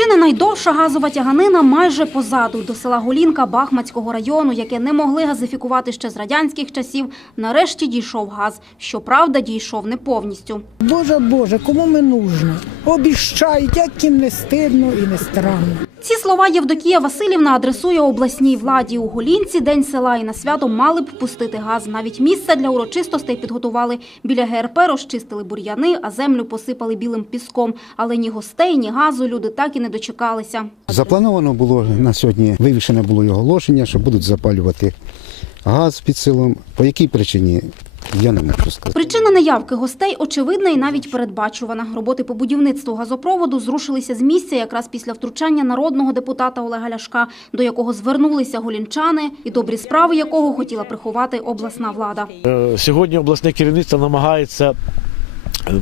Чи не найдовша газова тяганина майже позаду до села Голінка Бахмацького району, яке не могли газифікувати ще з радянських часів, нарешті дійшов газ. Щоправда, дійшов не повністю. Боже, Боже, кому ми нужно? Обіщають, як їм не стидно і не странно. Ці слова Євдокія Васильівна адресує обласній владі. У Голінці день села і на свято мали б пустити газ. Навіть місце для урочистостей підготували. Біля ГРП розчистили бур'яни, а землю посипали білим піском. Але ні гостей, ні газу люди так і не дочекалися. Заплановано було на сьогодні, вивішене було його оголошення, що будуть запалювати газ під селом. По якій причині я не можу сказати. Причина неявки гостей очевидна і навіть передбачувана. Роботи по будівництву газопроводу зрушилися з місця якраз після втручання народного депутата Олега Ляшка, до якого звернулися голінчани, і добрі справи якого хотіла приховати обласна влада. Е, Сьогодні обласне керівництво намагається е,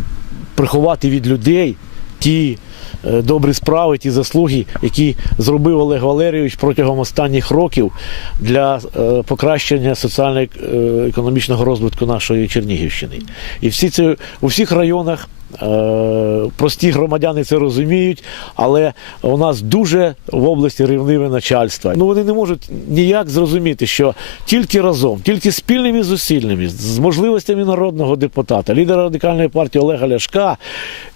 приховати від людей ті добрі справи, ті заслуги, які зробив Олег Валерійович протягом останніх років для е, покращення соціально-економічного розвитку нашої Чернігівщини. І всі це у всіх районах. Е, Прості громадяни це розуміють, але у нас дуже в області рівниве начальство. Ну вони не можуть ніяк зрозуміти, що тільки разом, тільки спільними зусиллями, з можливостями народного депутата, лідера радикальної партії Олега Ляшка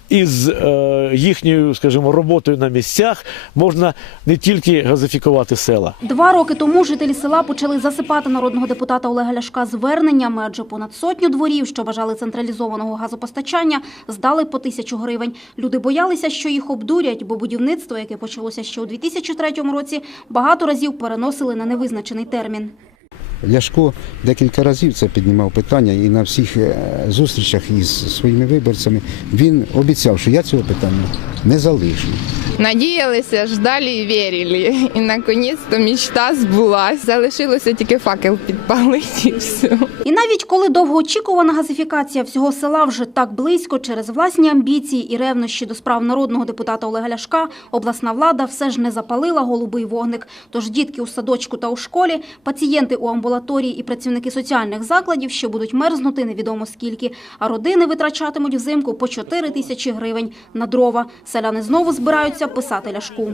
і з е, їхньою, скажімо, роботою на місцях можна не тільки газифікувати села, Два роки тому жителі села почали засипати народного депутата Олега Ляшка зверненнями, адже понад сотню дворів, що бажали централізованого газопостачання, здали по тисячу гривень. Люди боялися, що їх обдурять, бо будівництво, яке почалося ще у 2003 році, багато разів переносили на невизначений термін. Ляшко декілька разів це піднімав питання і на всіх е, зустрічах із своїми виборцями він обіцяв, що я цього питання не залишу. Надіялися, ждали і вірили. І наконець-то мечта збулась. Залишилося тільки факел підпалити і все. І навіть коли довгоочікувана газифікація всього села вже так близько, через власні амбіції і ревнощі до справ народного депутата Олега Ляшка, обласна влада все ж не запалила голубий вогник. Тож дітки у садочку та у школі, пацієнти у амбулаторії і працівники соціальних закладів ще будуть мерзнути невідомо скільки, а родини витрачатимуть взимку по 4 тисячі гривень на дрова. Селяни знову збираються писати Ляшку.